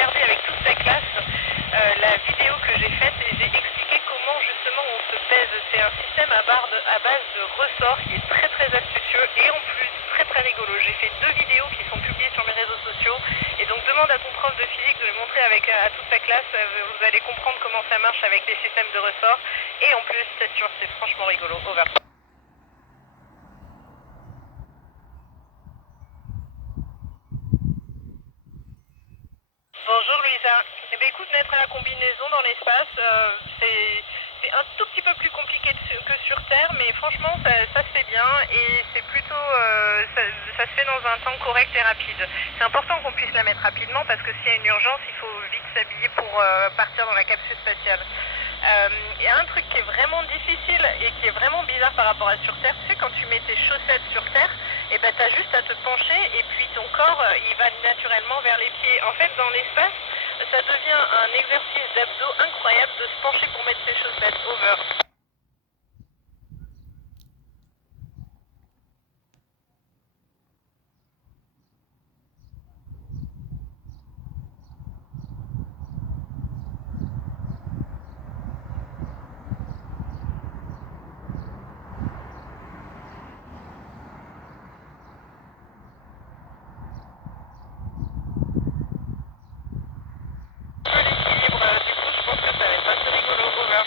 regardé avec toute sa classe la vidéo que j'ai faite et j'ai expliqué comment justement on se pèse. C'est un système à base de ressorts qui est très très astucieux et en plus très très rigolo. J'ai fait 2 vidéos qui sont publiées sur mes réseaux sociaux et donc demande à ton prof de physique de le montrer à toute sa classe. Vous allez comprendre comment ça marche avec les systèmes de ressorts et en plus c'est franchement rigolo. Over. Bonjour Louisa. Eh bien écoute, mettre la combinaison dans l'espace, c'est un tout petit peu plus compliqué que sur Terre, mais franchement ça se fait bien et c'est plutôt ça se fait dans un temps correct et rapide. C'est important qu'on puisse la mettre rapidement parce que s'il y a une urgence, il faut vite s'habiller pour partir dans la capsule spatiale. Il y a un truc qui est vraiment difficile et qui est vraiment bizarre par rapport à sur Terre, tu sais quand tu mets tes chaussettes sur Terre, et ben t'as juste à te pencher et puis ton corps il va naturellement vers les pieds. En fait dans l'espace, ça devient un exercice d'abdos incroyable de se pencher pour mettre ses chaussettes. Over. L'équilibre, du coup je pense que ça va être assez rigolo. Over.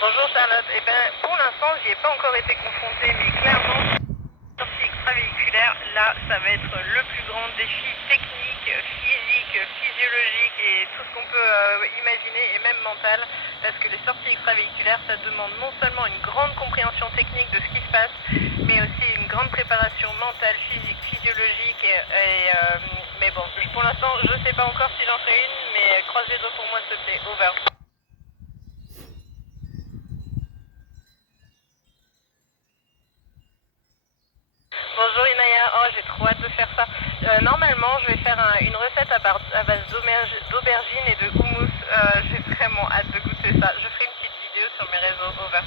Bonjour Charlotte. Eh ben pour l'instant j'y ai pas encore été confrontée, mais clairement sortie extravéhiculaire, là, ça va être le plus grand défi technique, physique, physiologique et tout ce qu'on peut imaginer et même mental, parce que les sorties extravéhiculaires, ça demande non seulement une grande compréhension technique de ce qui se passe, mais aussi une grande préparation mentale, physique, physiologique. Mais bon, pour l'instant, je sais pas encore si j'en ferai une, mais croise les doigts pour moi, s'il te plaît. Over. Bonjour Inaya, oh j'ai trop hâte de faire ça. Normalement je vais faire une recette à base d'aubergines et de houmous. J'ai vraiment hâte de goûter ça. Je ferai une petite vidéo sur mes réseaux. Over.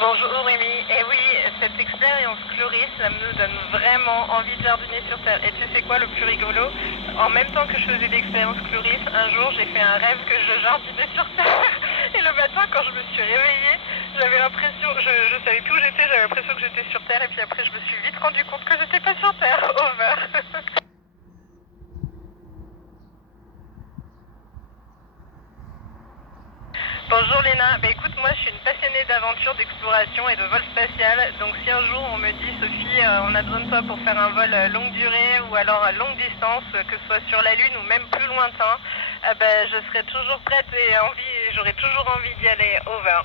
Bonjour Rémi, et oui, cette expérience Chloris, ça me donne vraiment envie de jardiner sur Terre. Et tu sais quoi le plus rigolo? En même temps que je faisais l'expérience Chloris, un jour j'ai fait un rêve que je jardinais sur Terre. Et le matin quand je me suis réveillée, j'avais l'impression, je savais plus où j'étais, j'avais l'impression que j'étais sur Terre et puis après je me suis vite rendu compte que j'étais pas sur Terre. Over. Bonjour Léna, bah écoute moi je suis une passionnée d'aventure, d'exploration et de vol spatial, donc si un jour on me dit Sophie on a besoin de toi pour faire un vol longue durée ou alors à longue distance, que ce soit sur la Lune ou même plus lointain, je serai toujours prête et j'aurai toujours envie d'y aller. Over.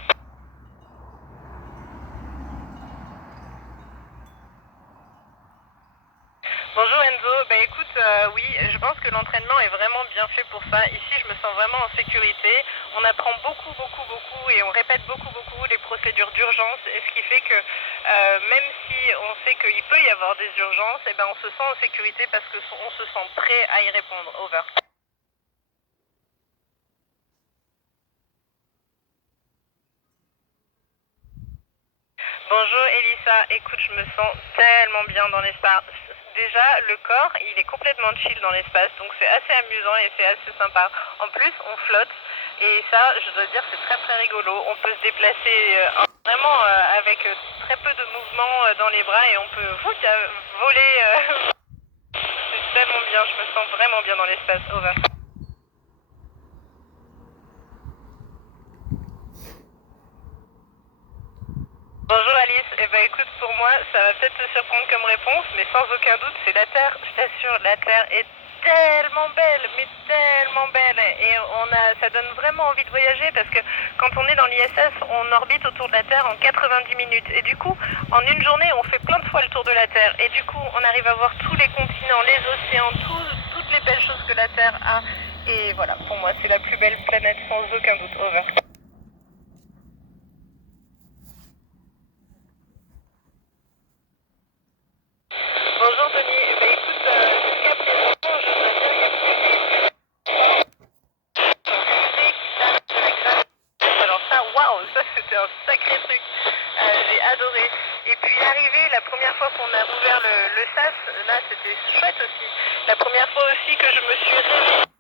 Bonjour Enzo, bah écoute, oui, je pense que l'entraînement est vraiment bien fait pour ça. Ici, je me sens vraiment en sécurité. On apprend beaucoup et on répète beaucoup les procédures d'urgence, et ce qui fait que même si on sait qu'il peut y avoir des urgences, eh ben on se sent en sécurité parce qu'on se sent prêt à y répondre. Over. Bonjour Elissa, écoute, je me sens tellement bien dans l'espace. Déjà, le corps, il est complètement chill dans l'espace, donc c'est assez amusant et c'est assez sympa. En plus, on flotte, et ça, je dois dire, c'est très très rigolo. On peut se déplacer vraiment avec très peu de mouvements dans les bras et on peut voler. C'est tellement bien, je me sens vraiment bien dans l'espace. Over. Bonjour Alice, eh ben écoute, pour moi, ça va peut-être te surprendre comme réponse, mais sans aucun doute, c'est la Terre. Je t'assure, la Terre est tellement belle, mais tellement belle. Et ça donne vraiment envie de voyager parce que quand on est dans l'ISS, on orbite autour de la Terre en 90 minutes. Et du coup, en une journée, on fait plein de fois le tour de la Terre. Et du coup, on arrive à voir tous les continents, les océans, toutes les belles choses que la Terre a. Et voilà, pour moi, c'est la plus belle planète sans aucun doute. Over. Bonjour Tony, bah écoute, jusqu'à présent adoré. Et puis arrivé, la première fois qu'on a ouvert le SAS, là c'était chouette aussi. La première fois aussi que je me suis réveillée.